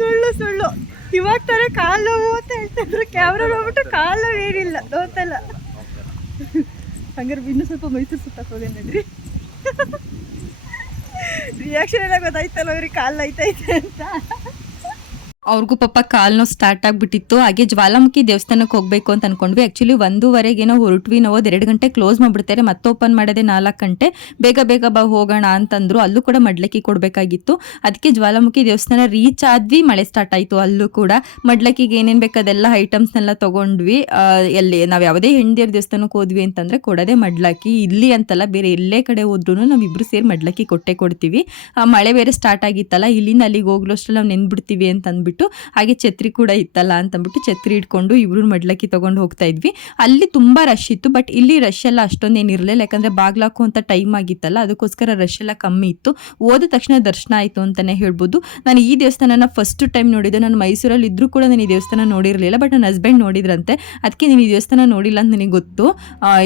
ಸುಳ್ಳು ಸುಳ್ಳು. ಇವಾಗ ತರ ಕಾಲ್ ನೋವು ಅಂತ ಹೇಳ್ತಿದ್ರು. ಕ್ಯಾಮ್ರಾ ನೋಡ್ಬಿಟ್ಟು ಕಾಲ್ ನೋವು ಏನಿಲ್ಲ ನೋತಲ್ಲ ಹಂಗಾರೆ ಇನ್ನೂ ಸ್ವಲ್ಪ ಮೈಸೂರು ಸುತ್ತಕ್ಕೆ ಹೋಗಿ ರಿಯಾಕ್ಷನ್ ಎಲ್ಲ ಗೊತ್ತಾಯ್ತಲ್ಲ ಅವ್ರಿಗೆ ಕಾಲ್ ಐತೈತೆ ಅಂತ. ಅವ್ರಿಗೂ ಪಾಪ ಕಾಲು ನೋವು ಸ್ಟಾರ್ಟ್ ಆಗಿಬಿಟ್ಟಿತ್ತು. ಹಾಗೆ ಜ್ವಾಲಾಮುಖಿ ದೇವಸ್ಥಾನಕ್ಕೆ ಹೋಗಬೇಕು ಅಂತ ಅನ್ಕೊಂಡ್ವಿ. ಆ್ಯಕ್ಚುಲಿ ಒಂದೂವರೆಗೇನೋ ಹೊರಟ್ವಿ. ನಾವು ಅದು ಎರಡು ಗಂಟೆ ಕ್ಲೋಸ್ ಮಾಡಿಬಿಡ್ತಾರೆ. ಮತ್ತೆ ಓಪನ್ ಮಾಡೋದೆ ನಾಲ್ಕು ಗಂಟೆ. ಬೇಗ ಬೇಗ ಬಾ ಹೋಗೋಣ ಅಂತಂದ್ರು. ಅಲ್ಲೂ ಕೂಡ ಮಡ್ಲಕ್ಕಿ ಕೊಡಬೇಕಾಗಿತ್ತು. ಅದಕ್ಕೆ ಜ್ವಾಲಾಮುಖಿ ದೇವಸ್ಥಾನ ರೀಚ್ ಆದ್ವಿ. ಮಳೆ ಸ್ಟಾರ್ಟ್ ಆಯಿತು ಅಲ್ಲೂ ಕೂಡ. ಮಡ್ಲಕ್ಕಿಗೆ ಏನೇನು ಬೇಕು ಅದೆಲ್ಲ ಐಟಮ್ಸ್ನೆಲ್ಲ ತೊಗೊಂಡ್ವಿ. ಎಲ್ಲಿ ನಾವು ಯಾವುದೇ ಹೆಣ್ದಿಯರ ದೇವಸ್ಥಾನಕ್ಕೆ ಹೋದ್ವಿ ಅಂತಂದರೆ ಕೊಡೋದೇ ಮಡ್ಲಕ್ಕಿ. ಇಲ್ಲಿ ಅಂತಲ್ಲ ಬೇರೆ ಎಲ್ಲೇ ಕಡೆ ಹೋದ್ರೂ ನಾವಿಬ್ಬರು ಸೇರಿ ಮಡ್ಲಕ್ಕಿ ಕೊಟ್ಟೆ ಕೊಡ್ತೀವಿ. ಮಳೆ ಬೇರೆ ಸ್ಟಾರ್ಟ್ ಆಗಿತ್ತಲ್ಲ, ಇಲ್ಲಿಂದ ಅಲ್ಲಿಗೆ ಹೋಗ್ಲು ನಾವು ನೆನ್ಬಿಡ್ತೀವಿ ಅಂತ ಅಂದ್ಬಿಟ್ಟು ಹಾಗೆ ಛತ್ರಿ ಕೂಡ ಇತ್ತಲ್ಲ ಅಂತಂದ್ಬಿಟ್ಟು ಛತ್ರಿ ಇಟ್ಕೊಂಡು ಇವರು ಮಡ್ಲಕ್ಕಿ ತೊಗೊಂಡು ಹೋಗ್ತಾ ಇದ್ವಿ. ಅಲ್ಲಿ ತುಂಬ ರಶ್ ಇತ್ತು ಬಟ್ ಇಲ್ಲಿ ರಶ್ ಎಲ್ಲ ಅಷ್ಟೊಂದು ಏನಿರಲಿಲ್ಲ ಯಾಕಂದರೆ ಬಾಗ್ಲಾಕು ಅಂತ ಟೈಮ್ ಆಗಿತ್ತಲ್ಲ, ಅದಕ್ಕೋಸ್ಕರ ರಶ್ ಎಲ್ಲ ಕಮ್ಮಿ ಇತ್ತು. ಹೋದ ತಕ್ಷಣ ದರ್ಶನ ಆಯಿತು ಅಂತಲೇ ಹೇಳ್ಬೋದು. ನಾನು ಈ ದೇವಸ್ಥಾನನ ಫಸ್ಟ್ ಟೈಮ್ ನೋಡಿದ್ದೆ. ನಾನು ಮೈಸೂರಲ್ಲಿ ಇದ್ದರೂ ಕೂಡ ನಾನು ಈ ದೇವಸ್ಥಾನ ನೋಡಿರಲಿಲ್ಲ ಬಟ್ ನನ್ನ ಹಸ್ಬೆಂಡ್ ನೋಡಿದ್ರಂತೆ. ಅದಕ್ಕೆ ನೀನು ಈ ದೇವಸ್ಥಾನ ನೋಡಿಲ್ಲ ಅಂತ ನನಗೆ ಗೊತ್ತು?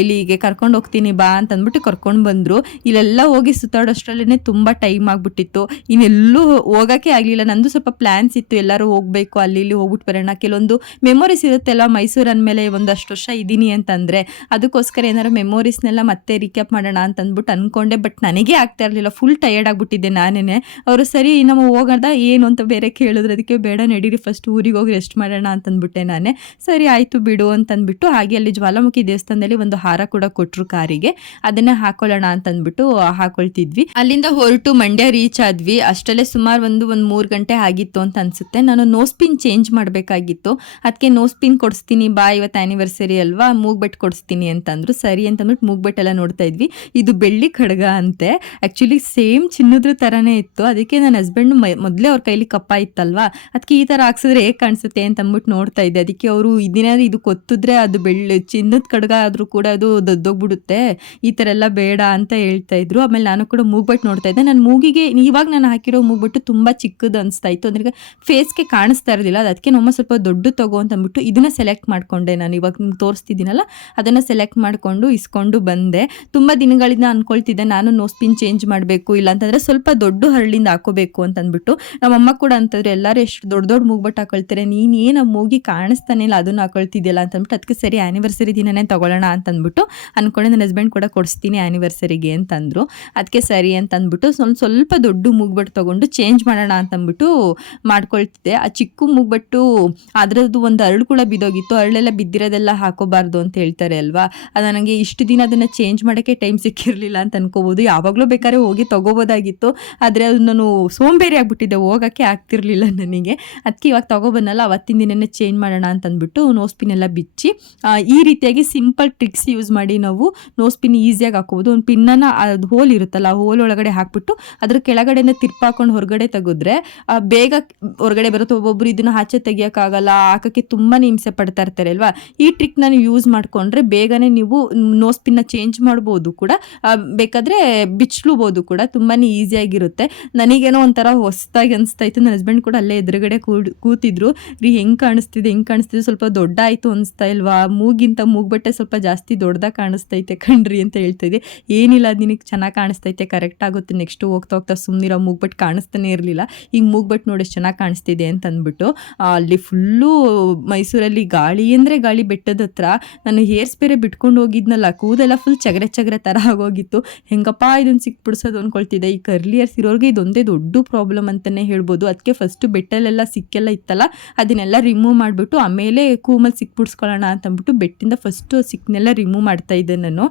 ಇಲ್ಲಿಗೆ ಕರ್ಕೊಂಡು ಹೋಗ್ತೀನಿ ಬಾ ಅಂತ ಅಂದ್ಬಿಟ್ಟು ಕರ್ಕೊಂಡು ಬಂದರು. ಇಲ್ಲೆಲ್ಲ ಹೋಗಿ ಸುತ್ತಾಡೋಷ್ಟರಲ್ಲೇ ತುಂಬ ಟೈಮ್ ಆಗಿಬಿಟ್ಟಿತ್ತು. ಇನ್ನೆಲ್ಲೂ ಹೋಗೋಕ್ಕೆ ಆಗಲಿಲ್ಲ. ನಂದು ಸ್ವಲ್ಪ ಪ್ಲ್ಯಾನ್ಸ್ ಇತ್ತು ಎಲ್ಲರೂ ಹೋಗಬೇಕು, ಅಲ್ಲಿ ಇಲ್ಲಿ ಹೋಗ್ಬಿಟ್ಟು ಬರೋಣ. ಕೆಲವೊಂದು ಮೆಮೊರೀಸ್ ಇರುತ್ತೆಲ್ಲ ಮೈಸೂರು ಅಂದಮೇಲೆ ಒಂದಷ್ಟು ವರ್ಷ ಇದ್ದೀನಿ ಅಂತಂದರೆ, ಅದಕ್ಕೋಸ್ಕರ ಏನಾರು ಮೆಮೊರೀಸ್ನೆಲ್ಲ ಮತ್ತೆ ರಿಕ್ಯಾಪ್ ಮಾಡೋಣ ಅಂತ ಅಂದ್ಬಿಟ್ಟು ಅಂದ್ಕೊಂಡೆ ಬಟ್ ನನಗೆ ಆಗ್ತಾ ಇರಲಿಲ್ಲ. ಫುಲ್ ಟಯರ್ಡ್ ಆಗಿಬಿಟ್ಟಿದ್ದೆ ನಾನೇ ಅವರು, ಸರಿ ನಮ್ಮ ಹೋಗೋದ ಏನು ಅಂತ ಬೇರೆ ಕೇಳಿದ್ರೆ. ಅದಕ್ಕೆ ಬೇಡ, ನಡೀರಿ. ಫಸ್ಟ್ ಊರಿಗೆ ಹೋಗಿ ರೆಸ್ಟ್ ಮಾಡೋಣ ಅಂತಂದ್ಬಿಟ್ಟೆ ನಾನೇ. ಸರಿ, ಆಯಿತು ಬಿಡು, ಅಂತಂದ್ಬಿಟ್ಟು ಹಾಗೆ ಅಲ್ಲಿ ಜ್ವಾಲಾಮುಖಿ ದೇವಸ್ಥಾನದಲ್ಲಿ ಒಂದು ಹಾರ ಕೂಡ ಕೊಟ್ಟರು ಕಾರಿಗೆ. ಅದನ್ನು ಹಾಕೊಳ್ಳೋಣ ಅಂತಂದ್ಬಿಟ್ಟು ಹಾಕೊಳ್ತಿದ್ವಿ. ಅಲ್ಲಿಂದ ಹೊರಟು ಮಂಡ್ಯ ರೀಚ್ ಆದ್ವಿ. ಅಷ್ಟರಲ್ಲೇ ಸುಮಾರು ಒಂದು ಒಂದು ಮೂರು ಗಂಟೆ ಆಗಿತ್ತು ಅಂತ ಅನ್ಸುತ್ತೆ. ನಾನು ನೋಸ್ ಪಿನ್ ಚೇಂಜ್ ಮಾಡಬೇಕಾಗಿತ್ತು. ಅದಕ್ಕೆ ನೋಸ್ ಪಿನ್ ಕೊಡಿಸ್ತೀನಿ, ಬಾ, ಇವತ್ತು ಆ್ಯನಿವರ್ಸರಿ ಅಲ್ವಾ, ಮೂಗ್ಬೆಟ್ ಕೊಡಿಸ್ತೀನಿ ಅಂತಂದ್ರು. ಸರಿ ಅಂತಂದ್ಬಿಟ್ಟು ಮೂಗ್ಬೆಟ್ ಎಲ್ಲ ನೋಡ್ತಾ ಇದ್ವಿ. ಇದು ಬೆಳ್ಳಿ ಖಡ್ಗ ಅಂತೆ. ಆ್ಯಕ್ಚುಲಿ ಸೇಮ್ ಚಿನ್ನದ್ರ ಥರನೇ ಇತ್ತು. ಅದಕ್ಕೆ ನನ್ನ ಹಸ್ಬೆಂಡ್ ಮೊದಲೇ ಅವ್ರ ಕೈಲಿ ಕಪ್ಪ ಇತ್ತಲ್ವಾ? ಅದಕ್ಕೆ ಈ ಥರ ಹಾಕ್ಸಿದ್ರೆ ಹೇಗೆ ಕಾಣಿಸುತ್ತೆ ಅಂತ ಅಂದ್ಬಿಟ್ಟು ನೋಡ್ತಾ ಇದ್ದೆ. ಅದಕ್ಕೆ ಅವರು ಇದನ್ನೇ ಇದು ಕೊತ್ತಿದ್ರೆ ಅದು ಬೆಳ್ಳಿ, ಚಿನ್ನದ ಖಡ್ಗ ಆದರೂ ಕೂಡ ಅದು ದೊದ್ದೋಗ್ಬಿಡುತ್ತೆ. ಈ ಥರ ಎಲ್ಲ ಬೇಡ ಅಂತ ಹೇಳ್ತಾ ಇದ್ರು. ಆಮೇಲೆ ನಾನು ಕೂಡ ಮೂಗ್ಬೆಟ್ ನೋಡ್ತಾ ಇದ್ದೆ. ನನ್ನ ಮೂಗಿಗೆ, ಇವಾಗ ನಾನು ಹಾಕಿರೋ ಮೂಗ್ಬಿಟ್ಟು ತುಂಬ ಚಿಕ್ಕದು ಅನಿಸ್ತಾ ಇತ್ತು. ಅಂದ್ರೆ ಫೇಸ್ಗೆ ಕಾಣಿಸ್ತಾ ಇರಲಿಲ್ಲ ಅದು ಅದಕ್ಕೆ ನಮ್ಮ ಸ್ವಲ್ಪ ದೊಡ್ಡ ತಗೋ ಅಂತ ಅಂದ್ಬಿಟ್ಟು ಇದನ್ನ ಸೆಲೆಕ್ಟ್ ಮಾಡ್ಕೊಂಡೆ ನಾನು. ಇವಾಗ ನಿಮ್ಗೆ ತೋರಿಸ್ತಿದ್ದೀನಲ್ಲ, ಅದನ್ನು ಸೆಲೆಕ್ಟ್ ಮಾಡಿಕೊಂಡು ಇಸ್ಕೊಂಡು ಬಂದೆ. ತುಂಬ ದಿನಗಳಿಂದ ಅಂದ್ಕೊಳ್ತಿದ್ದೆ ನಾನು ನೋಸ್ ಪಿನ್ ಚೇಂಜ್ ಮಾಡಬೇಕು, ಇಲ್ಲ ಅಂತಂದರೆ ಸ್ವಲ್ಪ ದೊಡ್ಡ ಹರಳಿಂದ ಹಾಕೋಬೇಕು ಅಂತ ಅಂದ್ಬಿಟ್ಟು. ನಮ್ಮಮ್ಮ ಕೂಡ ಅಂತಂದ್ರೆ, ಎಲ್ಲರೂ ಎಷ್ಟು ದೊಡ್ಡ ದೊಡ್ಡ ಮೂಗ್ಬಟ್ಟು ಹಾಕೊಳ್ತಾರೆ? ನೀನು ಏನು ಮೂಗಿ ಕಾಣಿಸ್ತಾನೆ ಇಲ್ಲ, ಅದನ್ನು ಹಾಕೊಳ್ತಿದ್ದಿಲ್ಲ ಅಂತ ಅಂದ್ಬಿಟ್ಟು, ಅದಕ್ಕೆ ಸರಿ ಆ್ಯನಿವರ್ಸರಿ ದಿನನೇ ತಗೊಳ್ಳೋಣ ಅಂತ ಅಂದ್ಬಿಟ್ಟು ನನ್ನ ಹಸ್ಬೆಂಡ್ ಕೂಡ ಕೊಡಿಸ್ತೀನಿ ಆ್ಯನಿವರ್ಸರಿಗೆ ಅಂತಂದರು ಅದಕ್ಕೆ ಸರಿ ಅಂತ ಅಂದ್ಬಿಟ್ಟು, ಸ್ವಲ್ಪ ಸ್ವಲ್ಪ ದೊಡ್ಡ ಮೂಗ್ಬಟ್ಟು ತೊಗೊಂಡು ಚೇಂಜ್ ಮಾಡೋಣ ಅಂತ ಅಂದ್ಬಿಟ್ಟು ಮಾಡ್ಕೊಳ್ತಿದ್ದೆ ಆ ಚಿಕ್ಕ ಮೂಗ್ಬಟ್ಟು ಅದರದ್ದು ಒಂದು ಅರಳು ಕೂಡ ಬಿದ್ದೋಗಿತ್ತು. ಅರಳೆಲ್ಲ ಬಿದ್ದಿರೋದೆಲ್ಲ ಹಾಕೋಬಾರ್ದು ಅಂತ ಹೇಳ್ತಾರೆ ಅಲ್ವಾ? ಅದು ನನಗೆ ಇಷ್ಟು ದಿನ ಅದನ್ನು ಚೇಂಜ್ ಮಾಡೋಕ್ಕೆ ಟೈಮ್ ಸಿಕ್ಕಿರಲಿಲ್ಲ ಅಂತ ಅನ್ಕೋಬೋದು. ಯಾವಾಗಲೂ ಬೇಕಾದ್ರೆ ಹೋಗಿ ತೊಗೋಬೋದಾಗಿತ್ತು. ಆದರೆ ಅದು ನಾನು ಸೋಂಬೇರಿ ಆಗಿಬಿಟ್ಟಿದ್ದೆ ಹೋಗೋಕ್ಕೆ ಆಗ್ತಿರ್ಲಿಲ್ಲ ನನಗೆ. ಅದಕ್ಕೆ ಇವಾಗ ತೊಗೊಬನ್ನಲ್ಲ ಅವತ್ತಿನ ದಿನನೇ ಚೇಂಜ್ ಮಾಡೋಣ ಅಂತ ಅಂದ್ಬಿಟ್ಟು ಎಲ್ಲ ಬಿಚ್ಚಿ ಈ ರೀತಿಯಾಗಿ ಸಿಂಪಲ್ ಟ್ರಿಕ್ಸ್ ಯೂಸ್ ಮಾಡಿ ನಾವು ನೋಸ್ ಪಿನ್ ಈಸಿಯಾಗಿ ಹಾಕೋಬೋದು. ಒಂದು ಪಿನ್ನನ್ನು ಅದು ಹೋಲ್ ಇರುತ್ತಲ್ಲ ಹೋಲ್ ಒಳಗಡೆ ಹಾಕ್ಬಿಟ್ಟು ಅದ್ರ ಕೆಳಗಡೆಯಿಂದ ತಿರ್ಪಾಕೊಂಡು ಹೊರಗಡೆ ತೆಗೆದ್ರೆ ಬೇಗ ಹೊರಗಡೆ ಬರುತ್ತೆ, ಒಬ್ಬೊಬ್ರು ಇದನ್ನ ಆಚೆ ತೆಗಿಯೋಕ್ಕಾಗಲ್ಲ, ಹಾಕಕ್ಕೆ ತುಂಬಾನೇ ಹಿಂಸೆ ಪಡ್ತಾ ಇರ್ತಾರೆ ಅಲ್ವಾ? ಈ ಟ್ರಿಕ್ನ ನೀವು ಯೂಸ್ ಮಾಡಿಕೊಂಡ್ರೆ ಬೇಗನೆ ನೀವು ನೋಸ್ ಪಿನ್ನ ಚೇಂಜ್ ಮಾಡ್ಬೋದು ಕೂಡ. ಬೇಕಾದ್ರೆ ಬಿಚ್ಲೂಬೋದು ಕೂಡ ಈಸಿ ಆಗಿರುತ್ತೆ. ನನಗೇನೋ ಒಂಥರ ಹೊಸದಾಗಿ ಅನಿಸ್ತಾ ಇತ್ತು. ನನ್ನ ಹಸ್ಬೆಂಡ್ ಕೂಡ ಅಲ್ಲೇ ಎದುರುಗಡೆ ಕೂತಿದ್ರು. ರೀ, ಹೆಂಗ್ ಕಾಣಿಸ್ತಿದೆ ಹೆಂಗ್ ಕಾಣಿಸ್ತಿದೆ, ಸ್ವಲ್ಪ ದೊಡ್ಡ ಆಯಿತು ಅನಿಸ್ತಾ ಇಲ್ವಾ? ಮೂಗಿಂತ ಮೂಗ್ಬಟ್ಟೆ ಸ್ವಲ್ಪ ಜಾಸ್ತಿ ದೊಡ್ಡದಾಗಿ ಕಾಣಿಸ್ತೈತೆ ಕಣ್ರಿ ಅಂತ ಹೇಳ್ತಿದ್ದೆ ಏನಿಲ್ಲ, ಅದು ನಿನಗೆ ಚೆನ್ನಾಗಿ ಕಾಣಿಸ್ತೈತೆ ಕರೆಕ್ಟ್ ಆಗುತ್ತೆ. ನೆಕ್ಸ್ಟ್ ಹೋಗ್ತಾ ಹೋಗ್ತಾ ಸುಮ್ಮನಿರೋ ಮೂಗ್ಬಟ್ಟು ಕಾಣಿಸ್ತಾನೆ ಇರಲಿಲ್ಲ. ಈಗ ಮೂಗ್ಬಟ್ಟು ನೋಡಿ ಚೆನ್ನಾಗಿ ಕಾಣಿಸ್ತಿದೆ. ಅಂತ ಅಂದ್ಬಿಟ್ಟು ಅಲ್ಲಿ ಫುಲ್ಲು ಮೈಸೂರಲ್ಲಿ ಗಾಳಿ ಅಂದರೆ ಗಾಳಿ ಬೆಟ್ಟದ ಹತ್ರ ನಾನು ಹೇರ್ಸ್ ಬೇರೆ ಬಿಟ್ಕೊಂಡು ಹೋಗಿದ್ನಲ್ಲ ಕೂದೆಲ್ಲ ಫುಲ್ ಚಗರೆ ಚಗರೆ ಥರ ಆಗೋಗಿತ್ತು. ಹೆಂಗಪ್ಪ ಇದನ್ನು ಸಿಕ್ಬಿಡ್ಸೋದು ಅಂದ್ಕೊಳ್ತಿದ್ದೆ ಈ ಕರ್ಲಿ ಹೇರ್ಸ್ ಇರೋರಿಗೆ ಇದೊಂದೇ ದೊಡ್ಡ ಪ್ರಾಬ್ಲಮ್ ಅಂತಲೇ ಹೇಳ್ಬೋದು. ಅದಕ್ಕೆ ಫಸ್ಟು ಬೆಟ್ಟಲ್ಲೆಲ್ಲ ಸಿಕ್ಕೆಲ್ಲ ಇತ್ತಲ್ಲ, ಅದನ್ನೆಲ್ಲ ರಿಮೂವ್ ಮಾಡಿಬಿಟ್ಟು ಆಮೇಲೆ ಕೂಮಲ್ಲಿ ಅಂತ ಅಂದ್ಬಿಟ್ಟು ಬೆಟ್ಟಿಂದ ಫಸ್ಟು ಸಿಕ್ನೆಲ್ಲ ರಿಮೂವ್ ಮಾಡ್ತಾ ಇದ್ದೆ ನಾನು.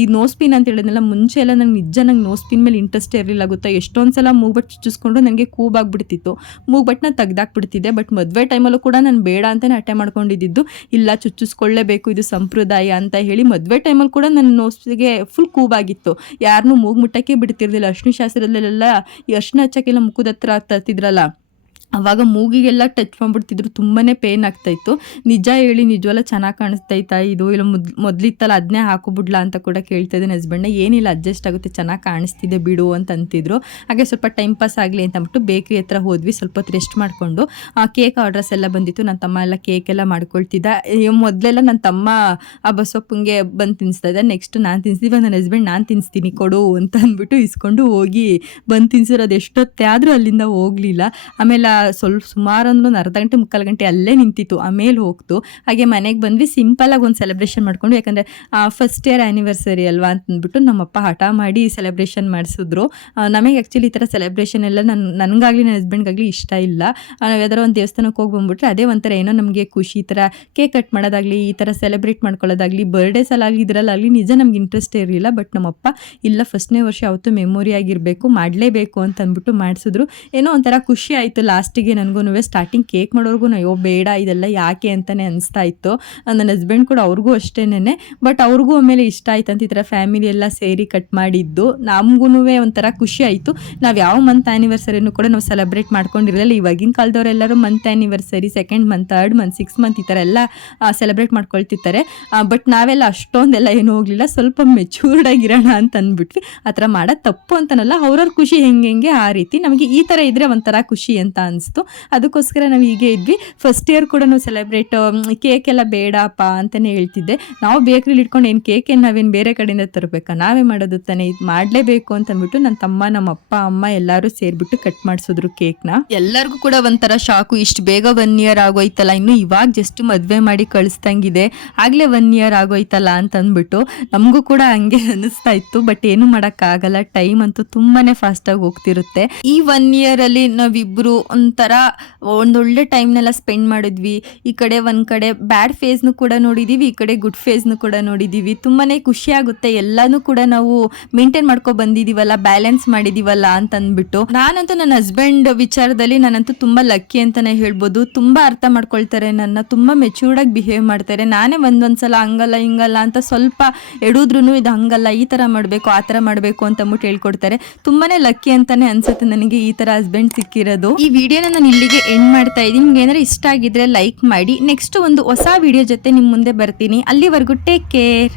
ಈ ನೋಸ್ ಪಿನ್ ಅಂತ ಹೇಳಿದ್ನೆಲ್ಲ, ಮುಂಚೆ ಎಲ್ಲ ನಂಗೆ ನಿಜ ನಂಗೆ ನೋಸ್ ಪಿನ್ ಮೇಲೆ ಇಂಟ್ರೆಸ್ಟ್ ಇರಲಿಲ್ಲ ಗೊತ್ತಾ? ಎಷ್ಟೊಂದು ಸಲ ಮೂಗ್ಬಟ್ಟು ಚುಚ್ಚಿಸ್ಕೊಂಡು ನನಗೆ ಕೂಬಾಗ್ಬಿಡ್ತಿತ್ತು. ಮೂಗ್ಬಟ್ಟನ್ನ ತೆಗ್ದಾಕ್ಬಿಡ್ತಿದ್ದೆ ಬಟ್ ಮದುವೆ ಟೈಮಲ್ಲೂ ಕೂಡ ನಾನು ಬೇಡ ಅಂತ ಹಠೆ ಮಾಡ್ಕೊಂಡಿದ್ದು. ಇಲ್ಲ, ಚುಚ್ಚಿಸ್ಕೊಳ್ಳೇಬೇಕು, ಇದು ಸಂಪ್ರದಾಯ ಅಂತ ಹೇಳಿ ಮದುವೆ ಟೈಮಲ್ಲಿ ಕೂಡ ನನ್ನ ನೋಸ್ಗೆ ಫುಲ್ ಕೂಬಾಗಿತ್ತು. ಯಾರನ್ನೂ ಮೂಗು ಮುಟ್ಟಕ್ಕೆ ಬಿಡ್ತಿರ್ಲಿಲ್ಲ. ಅರ್ಶಿನ ಶಾಸ್ತ್ರದಲ್ಲೆಲ್ಲ ಈ ಅರ್ಶಿನ ಹಚ್ಚಕ್ಕೆಲ್ಲ ಮುಖದ ಹತ್ರ ತರ್ತಿದ್ರಲ್ಲ ಅವಾಗ ಮೂಗಿಗೆಲ್ಲ ಟಚ್ ಮಾಡಿಬಿಡ್ತಿದ್ರು ತುಂಬಾ ಪೇನ್ ಆಗ್ತಾಯಿತ್ತು ನಿಜ ಹೇಳಿ, ನಿಜವಲ್ಲ ಚೆನ್ನಾಗಿ ಕಾಣಿಸ್ತೈತಾ ಇದು ಇಲ್ಲ ಮೊದ್, ಮೊದಲಿತ್ತಲ್ಲ ಅದನ್ನೇ ಹಾಕೋಬಿಡ್ಲಾ ಅಂತ ಕೂಡ ಕೇಳ್ತಾ ಇದ್ದೀನಿ ಹಸ್ಬೆಂಡ್ನ ಏನಿಲ್ಲ ಅಡ್ಜಸ್ಟ್ ಆಗುತ್ತೆ, ಚೆನ್ನಾಗಿ ಕಾಣಿಸ್ತಿದೆ ಬಿಡು ಅಂತ ಅಂತಿದ್ರು. ಹಾಗೆ ಸ್ವಲ್ಪ ಟೈಮ್ ಪಾಸ್ ಆಗಲಿ ಅಂತ ಅಂದ್ಬಿಟ್ಟು ಬೇಕ್ರಿ ಹತ್ರ ಹೋದ್ವಿ, ಸ್ವಲ್ಪ ಹೊತ್ತು ರೆಸ್ಟ್ ಮಾಡಿಕೊಂಡು. ಆ ಕೇಕ್ ಆರ್ಡ್ರಸ್ ಎಲ್ಲ ಬಂದಿತ್ತು ನನ್ನ ತಮ್ಮ ಎಲ್ಲ ಕೇಕ್ ಎಲ್ಲ ಮಾಡ್ಕೊಳ್ತಿದ್ದ. ಮೊದಲೆಲ್ಲ ನನ್ನ ತಮ್ಮ, ಆ ಬಸ್ಸೊಪ್ಪಂಗೆ ಬಂದು ತಿನ್ನಿಸ್ತಾ ಇದ್ದ ನೆಕ್ಸ್ಟ್ ನಾನು ತಿನ್ನಿಸ್ತೀವಿ ನನ್ನ ಹಸ್ಬೆಂಡ್ ನಾನು ತಿನ್ನಿಸ್ತೀನಿ ಕೊಡು ಅಂತ ಅಂದ್ಬಿಟ್ಟು ಇಸ್ಕೊಂಡು ಹೋಗಿ ಬಂದು ತಿನ್ಸಿರೋದು ಎಷ್ಟೊತ್ತೇ ಆದರೂ ಅಲ್ಲಿಂದ ಹೋಗಲಿಲ್ಲ. ಆಮೇಲೆ ಸ್ವಲ್ಪ ಸುಮಾರು ಅಂದ್ರೆ ಒಂದು ಅರ್ಧ ಗಂಟೆ, ಮುಕ್ಕಾಲು ಗಂಟೆ ಅಲ್ಲೇ ನಿಂತಿತ್ತು ಆಮೇಲೆ ಹೋಗ್ತು. ಹಾಗೆ ಮನೆಗೆ ಬಂದ್ವಿ ಆಗಿ ಒಂದು ಸೆಲೆಬ್ರೇಷನ್ ಮಾಡ್ಕೊಂಡು, ಯಾಕಂದರೆ ಫಸ್ಟ್ ಇಯರ್ ಆ್ಯನಿವರ್ಸರಿ ಅಲ್ವಾ ಅಂತಂದ್ಬಿಟ್ಟು ನಮ್ಮಪ್ಪ ಹಠ ಮಾಡಿ ಸೆಲೆಬ್ರೇಷನ್ ಮಾಡಿಸಿದ್ರು. ನಮಗೆ ಆ್ಯಕ್ಚುಲಿ ಈ ಥರ ಸೆಲೆಬ್ರೇಷನ್ ಎಲ್ಲ ನನ್ನ ನನಗಾಗಲಿ ನನ್ನ ಹಸ್ಬೆಂಡ್ಗಾಗಲಿ ಇಷ್ಟ ಇಲ್ಲ. ನಾವು ಯಾವ್ದಾರ ಒಂದು ದೇವಸ್ಥಾನಕ್ಕೆ ಹೋಗಿ ಬಂದ್ಬಿಟ್ರೆ ಅದೇ ಒಂಥರ ಏನೋ ನಮಗೆ ಖುಷಿ, ಈ ಥರ ಕೇಕ್ ಕಟ್ ಮಾಡೋದಾಗಲಿ, ಈ ಥರ ಸೆಲೆಬ್ರೇಟ್ ಮಾಡ್ಕೊಳ್ಳೋದಾಗಲಿ ಬರ್ಡೇಸ್ ಅಲ್ಲಾಗಲಿ ಇದರಲ್ಲಾಗಲಿ ನಿಜ ನಮ್ಗೆ ಇಂಟ್ರೆಸ್ಟೇ ಇರಲಿಲ್ಲ. ಬಟ್ ನಮ್ಮಪ್ಪ, ಇಲ್ಲ ಫಸ್ಟ್ನೇ ವರ್ಷ ಯಾವತ್ತೂ ಮೆಮೊರಿ ಆಗಿರಬೇಕು, ಮಾಡಲೇಬೇಕು ಅಂತ ಅಂದ್ಬಿಟ್ಟು ಮಾಡಿಸಿದ್ರು. ಏನೋ ಒಂಥರ ಖುಷಿ ಆಯಿತು ಲಾಸ್ಟಿಗೆ ನನಗೂ ಸ್ಟಾರ್ಟಿಂಗ್ ಕೇಕ್ ಮಾಡೋರ್ಗು ಅಯ್ಯೋ ಬೇಡ ಇದೆಲ್ಲ ಯಾಕೆ ಅಂತಲೇ ಅನಿಸ್ತಾ ಇತ್ತು. ನನ್ನ ಹಸ್ಬೆಂಡ್ ಕೂಡ ಅವ್ರಿಗೂ ಅಷ್ಟೇನೆ ಬಟ್ ಅವ್ರಿಗೂ ಆಮೇಲೆ ಇಷ್ಟ ಆಯ್ತು ಅಂತ ಈ ಥರ ಫ್ಯಾಮಿಲಿ ಎಲ್ಲ ಸೇರಿ ಕಟ್ ಮಾಡಿದ್ದು. ನಮಗೂ ಒಂಥರ ಖುಷಿ ಆಯಿತು. ನಾವು ಯಾವ ಮಂತ್ ಆ್ಯನಿವರ್ಸರಿನೂ ಕೂಡ ನಾವು ಸೆಲೆಬ್ರೇಟ್ ಮಾಡ್ಕೊಂಡಿರಲಿಲ್ಲ. ಇವಾಗಿನ ಕಾಲದವರೆಲ್ಲರೂ month anniversary second month third month six month ಈ ಥರ ಎಲ್ಲ ಸೆಲೆಬ್ರೇಟ್ ಮಾಡ್ಕೊಳ್ತಿರ್ತಾರೆ. ಬಟ್ ನಾವೆಲ್ಲ ಅಷ್ಟೊಂದೆಲ್ಲ ಏನು ಹೋಗಲಿಲ್ಲ. ಸ್ವಲ್ಪ ಮೆಚೂರ್ಡ್ ಆಗಿರೋಣ ಅಂತ ಅಂದ್ಬಿಟ್ವಿ. ಆ ಥರ ಮಾಡೋದು ತಪ್ಪು ಅಂತನಲ್ಲ, ಅವ್ರವ್ರ ಖುಷಿ ಹೆಂಗೆ ಹೆಂಗೆ ಆ ರೀತಿ ನಮಗೆ ಈ ಥರ ಇದ್ದರೆ ಒಂಥರ ಖುಷಿ ಅಂತ ಅನಿಸ್ತು ಅದಕ್ಕೋಸ್ಕರ ನಾವು ಹೀಗೆ ಇದ್ವಿ. ಫಸ್ಟ್ ಇಯರ್ ಕೂಡ ನಾವು ಸೆಲೆಬ್ರೇಟ್ ಕೇಕ್ ಎಲ್ಲ ಬೇಡಪ್ಪ ಅಂತಲೇ ಹೇಳ್ತಿದ್ದೆ. ನಾವು ಬೇಕ್ರಿಲಿ ಇಟ್ಕೊಂಡು ಏನು ಕೇಕ್ ಏನು ನಾವೇನು ಬೇರೆ ಕಡೆಯಿಂದ ತರಬೇಕಾ? ನಾವೇ ಮಾಡೋದು ತಾನೇ. ಇದು ಮಾಡಲೇಬೇಕು ಅಂತ ಅಂದ್ಬಿಟ್ಟು ನನ್ನ ತಮ್ಮ ನಮ್ಮ ಅಪ್ಪ, ಅಮ್ಮ ಎಲ್ಲರೂ ಸೇರಿಬಿಟ್ಟು ಕಟ್ ಮಾಡಿಸಿದ್ರು ಕೇಕ್ನ ಎಲ್ಲರಿಗೂ ಕೂಡ ಒಂಥರ ಶಾಕು. ಇಷ್ಟು ಬೇಗ ಒನ್ ಇಯರ್ ಆಗೋಯ್ತಲ್ಲ. ಇನ್ನು ಇವಾಗ ಜಸ್ಟ್ ಮದುವೆ ಮಾಡಿ ಕಳಿಸ್ದಂಗಿದೆ. ಆಗಲೇ ಒನ್ ಇಯರ್ ಆಗೋಯ್ತಲ್ಲ ಅಂತ ಅಂದ್ಬಿಟ್ಟು ನಮಗೂ ಕೂಡ ಹಂಗೆ ಅನಿಸ್ತಾ ಇತ್ತು. ಬಟ್ ಏನು ಮಾಡೋಕ್ಕಾಗಲ್ಲ. ಟೈಮ್ ಅಂತೂ ತುಂಬಾನೇ ಫಾಸ್ಟಾಗಿ ಹೋಗ್ತಿರುತ್ತೆ. ಈ ಒನ್ ಇಯರಲ್ಲಿ ನಾವಿಬ್ಬರು ಒಂಥರ, ಒಂದೊಳ್ಳೆ ಟೈಮ್ನೆಲ್ಲ ಸ್ಪೆಂಡ್ ಮಾಡಿದ್ವಿ. ಈ ಕಡೆ ಒಂದು ಕಡೆ ಬ್ಯಾಡ್ ಫೇಸ್ನು ಕೂಡ ನೋಡಿದ್ದೀವಿ ಈ ಕಡೆ ಗುಡ್ ಫೇಸ್ನು ಕೂಡ ನೋಡಿದ್ದೀವಿ ತುಂಬಾ ಖುಷಿ ಆಗುತ್ತೆ. ಎಲ್ಲನೂ ಕೂಡ ನಾವು ಮೇಂಟೈನ್ ಮಾಡ್ಕೊ ಬಂದಿದ್ದೀವಲ್ಲ ಬ್ಯಾಲೆನ್ಸ್ ಮಾಡಿದ್ದೀವಲ್ಲ ಅಂತ ಅಂದ್ಬಿಟ್ಟು ನಾನಂತೂ ನನ್ನ ಹಸ್ಬೆಂಡ್ ವಿಚಾರದಲ್ಲಿ ನಾನಂತೂ ತುಂಬ ಲಕ್ಕಿ ಅಂತಲೇ ಹೇಳ್ಬೋದು. ತುಂಬ ಅರ್ಥ ಮಾಡ್ಕೊಳ್ತಾರೆ ನನ್ನ, ತುಂಬ ಮೆಚೂರ್ಡಾಗಿ ಬಿಹೇವ್ ಮಾಡ್ತಾರೆ. ನಾನೇ ಒಂದೊಂದು ಸಲ ಹಂಗಲ್ಲ, ಹಿಂಗಲ್ಲ ಅಂತ ಸ್ವಲ್ಪ ಎಡುದ್ರೂ ಇದು ಹಂಗಲ್ಲ, ಈ ಥರ ಮಾಡಬೇಕು, ಆ ಥರ ಮಾಡಬೇಕು ಅಂತ ಅಂದ್ಬಿಟ್ಟು ಹೇಳ್ಕೊಡ್ತಾರೆ. ತುಂಬಾ ಲಕ್ಕಿ ಅಂತಲೇ ಅನ್ಸುತ್ತೆ ನನಗೆ ಈ ಥರ ಹಸ್ಬೆಂಡ್ ಸಿಕ್ಕಿರೋದು. ಈ ವಿಡಿಯೋನ ನಾನು ಇಲ್ಲಿಗೆ ಎಂಡ್ ಮಾಡ್ತಾ ಇದ್ದೀನಿ. ನಿಮ್ಗೆ ಏನಾದ್ರು ಇಷ್ಟ ಆಗಿದ್ರೆ ಲೈಕ್ ಮಾಡಿ. ನೆಕ್ಸ್ಟ್ ಒಂದು ಹೊಸ ವಿಡಿಯೋ ಜೊತೆ ನಿಮ್ಮ ಮುಂದೆ ಬರ್ತೀನಿ. ಅಲ್ಲಿವರೆಗೂ ಟೇಕ್ ಕೇರ್